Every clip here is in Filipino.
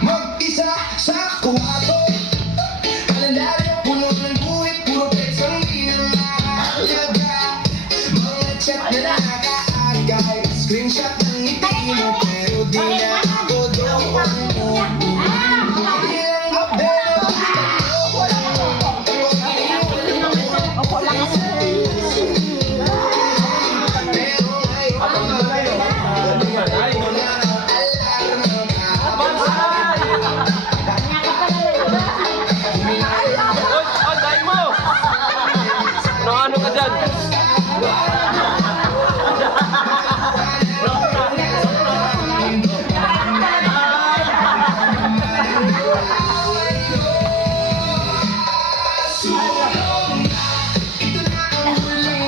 Mag-isa sa kwarto, kalendaryo puno ng buhit, puro textong ginagaga. Mga chat na nakakaagay, screenshot ng ngiti mo, pero di na ako doon. Ilang update, Ano ka dyan?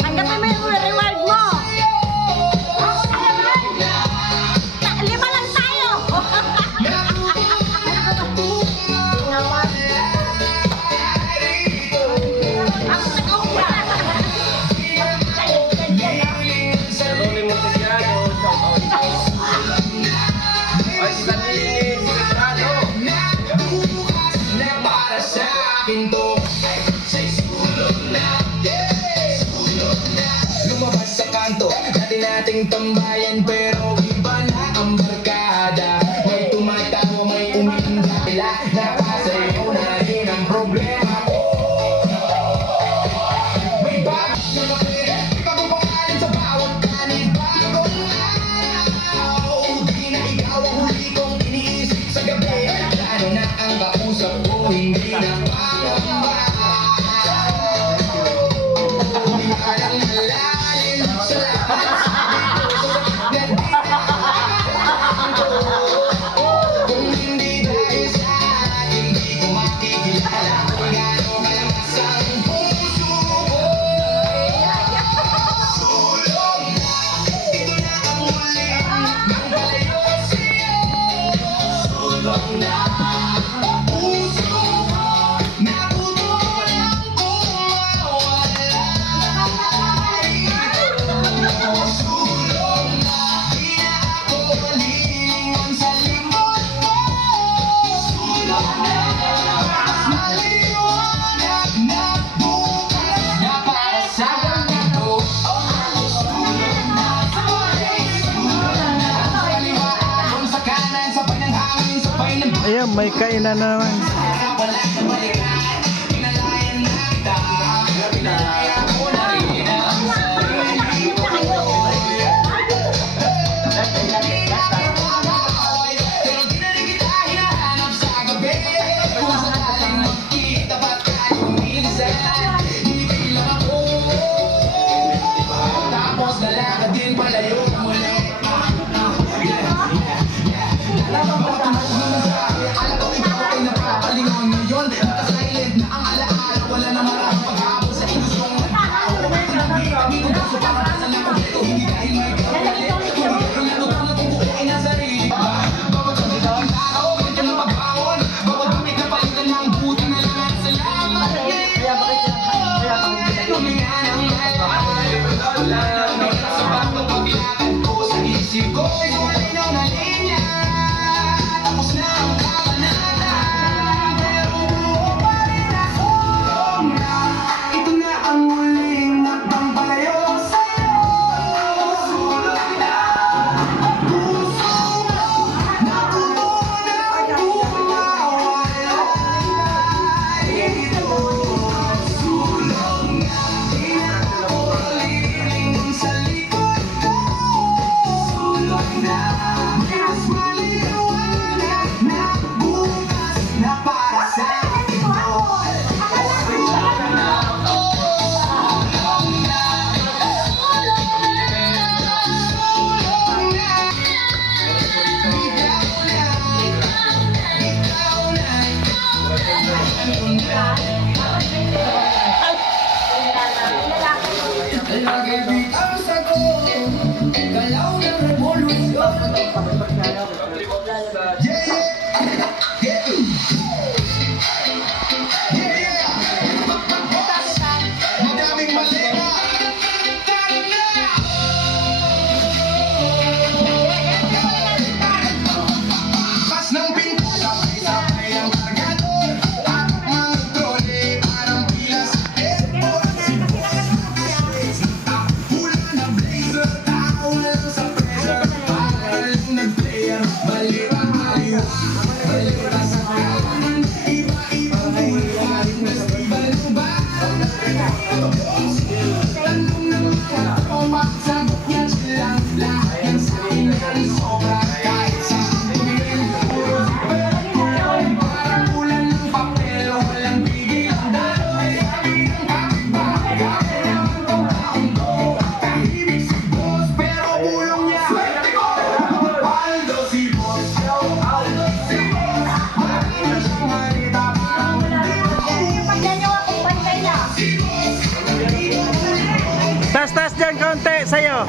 Tanggapin mo yung reward mo. 5 lang tayo. Pinto say sulong na, sulong na. Lumabas sa kanto, dati nating tambayan, pero iba na ang barkada. May tumatawa, may uminda, nakasayo na rin ang problema ko. May bago na makita, ibang pangalan sa bawat kanibagong araw. Di na ikaw ang huli kong iniisip sa gabi, lalo na ang kausap ko, hindi na Ayan, may kainan na naman. Tapos lalakad din palayo muli. Alam ko ikaw ay napapalayo. Lagi bitang sagot, galaw ng revolusyon. Yeah, yeah. Madaming malena. Pas ng pinto, sabay-sabay ang kargador. At mga trole, parang pila sa airport. Hula na blazer, tao lang sa pressure. Parang nag-player, balira haliwa. Balira sa kanan, iba-ibang buhay. Festival ng bahay. Tanong ng mga tropa, sagot niya silang lahat. Yan sa akin ang sobra, kahit sa tingin. Puro zipper, parang ulan ng papel. Walang pigil ang daloy. Sabi ng kapitbahay, kaya naman tong taong to. Tahimik si boss, pero bulong niya. Aldo si boss, Aldo si boss. Marami siyang malita, parang hindi Tas dyan konti sa'yo.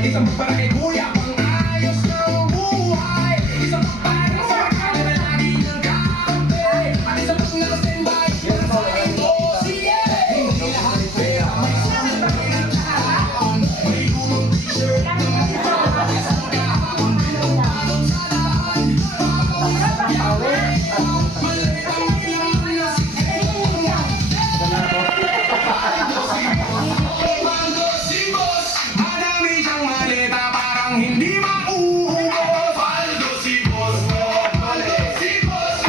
Isang para kay kuya, pang ayos ng buhay. Isang para sa mga na lagi ng kape. At isang pang na-standby, para sa aking dosye. Hindi lahat pera, may sanay ng taon. May lumang t-shirt na may patis ang kahapon. Pinagpalong sa daan, papawis ang yawe. Malay kami lang na si Kenya. Mando si boss, madami siyang maleta, parang hindi mauubos. Mando si boss, mando si boss,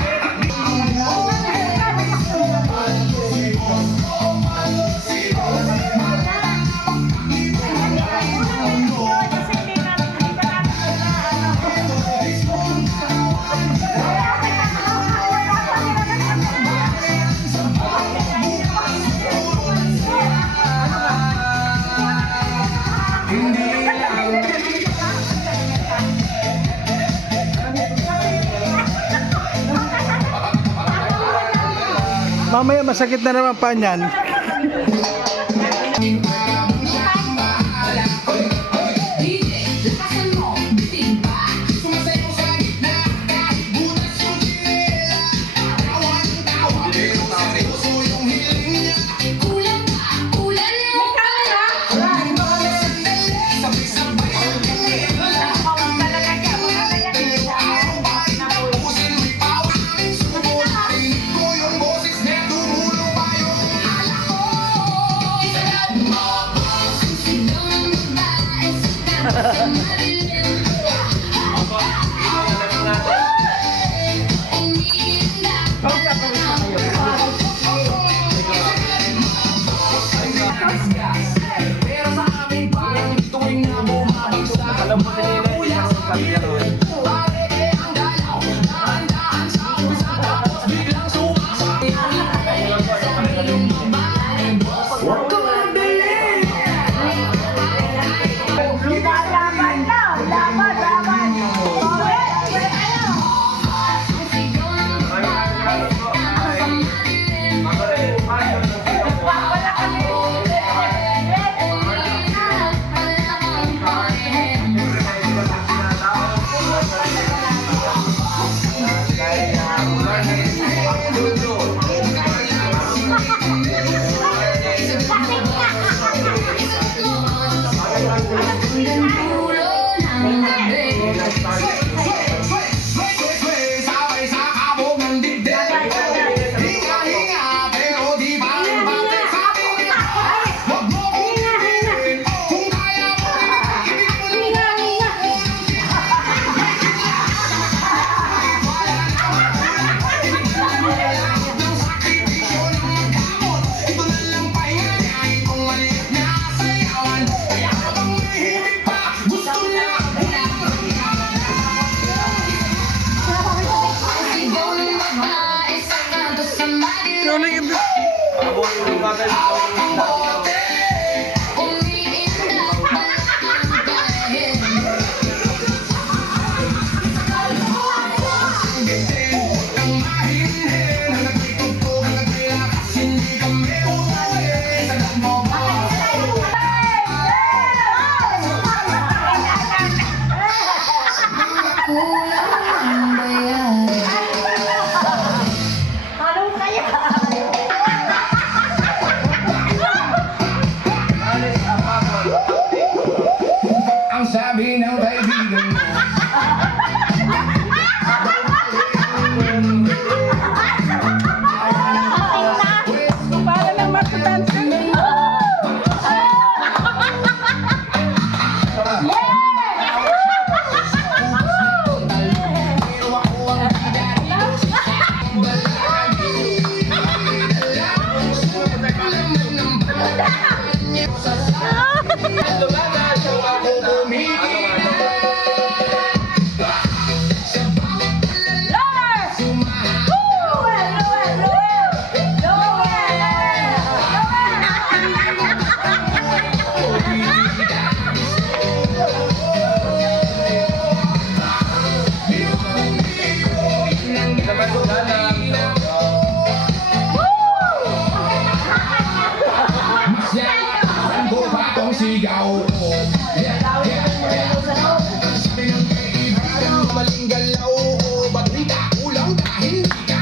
hindi lang. Mamaya masakit na naman pa niyan. Sumasayaw sa gitna, kahit butas yung chinela. Tawa ng tawa, pero seryoso yung hiling niya. Kulang pa, kulang mo pa. Hindi ba may sandali, sabay-sabay ang kanila. Ang talaga araw-bahay, tapusin may pawa. Subo, narinig ko yung boses niya, tumulo pa yung alak ko. Anong kaya? Ang sabi ng kaibigan mo. Para lang matutansin. Sigaw ko. Sabi ng kaibigan mo, maling galaw ko. Ba't di ka kulang dahil di ka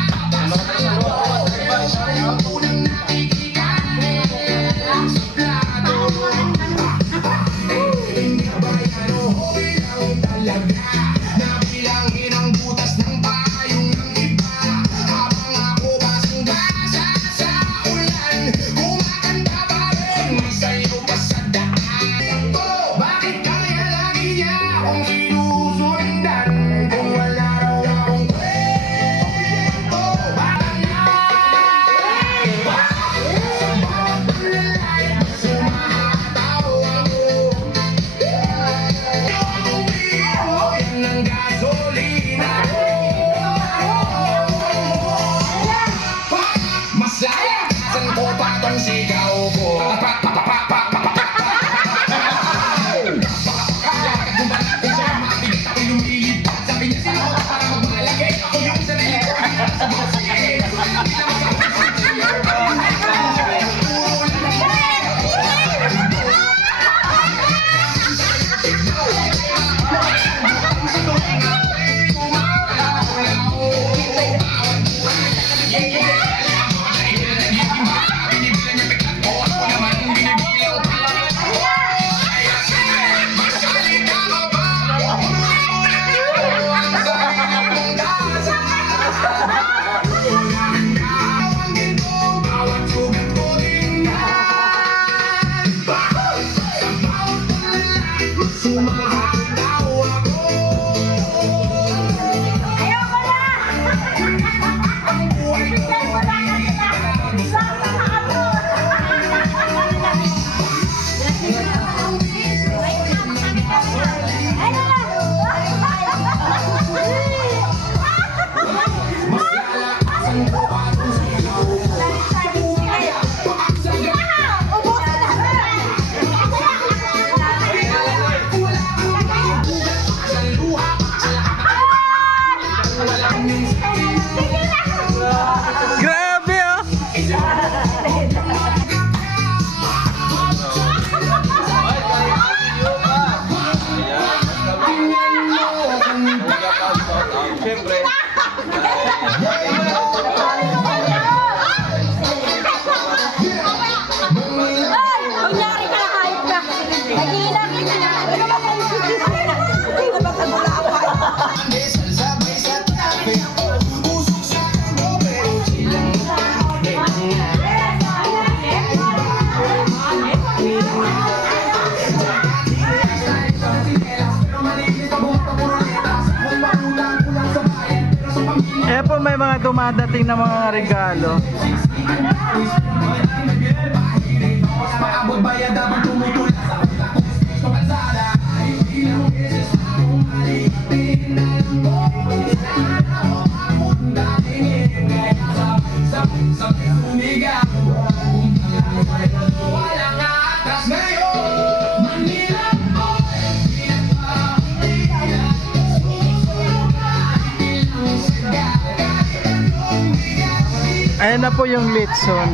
ang unang nakikikan sa plato. Hindi ba yan o bilang talaga? Nabilangin ang butas ng payong ng iba. Habang ako basang-basa sa ulan, kumakanta pa rin sa'yo pa sa daan. Bakit kaya lagi niya akong sinusundan? Kung wala raw akong kwento, baka na sa bawat panlalay, sumataw ako. Yung biro, yan ang gasolina. Masaya, saan ko pa tong sigaw ko? Sumataw ako. Ayoko na! Bigyan mo na kanila! Sama na ako! Ano na? Saan ko pa tong sigaw ko? Sige na! Ubusin na! Grabe oh! Siyempre. Ay! Kunyari ka na kahit ka! Nagihina ka na! Ano ba kung hindi na ba wala ako? Sabay sa tabi ako, usok sa kambo, pero silang Eh po may mga dumadating na mga regalo. paabot bayad habang tumutulak sa utak ko sa kalsada. Ilang beses akong malitin na lang ko. Sana ako ang dating ingay. Sabay sumigaw. Ayan na po yung litson.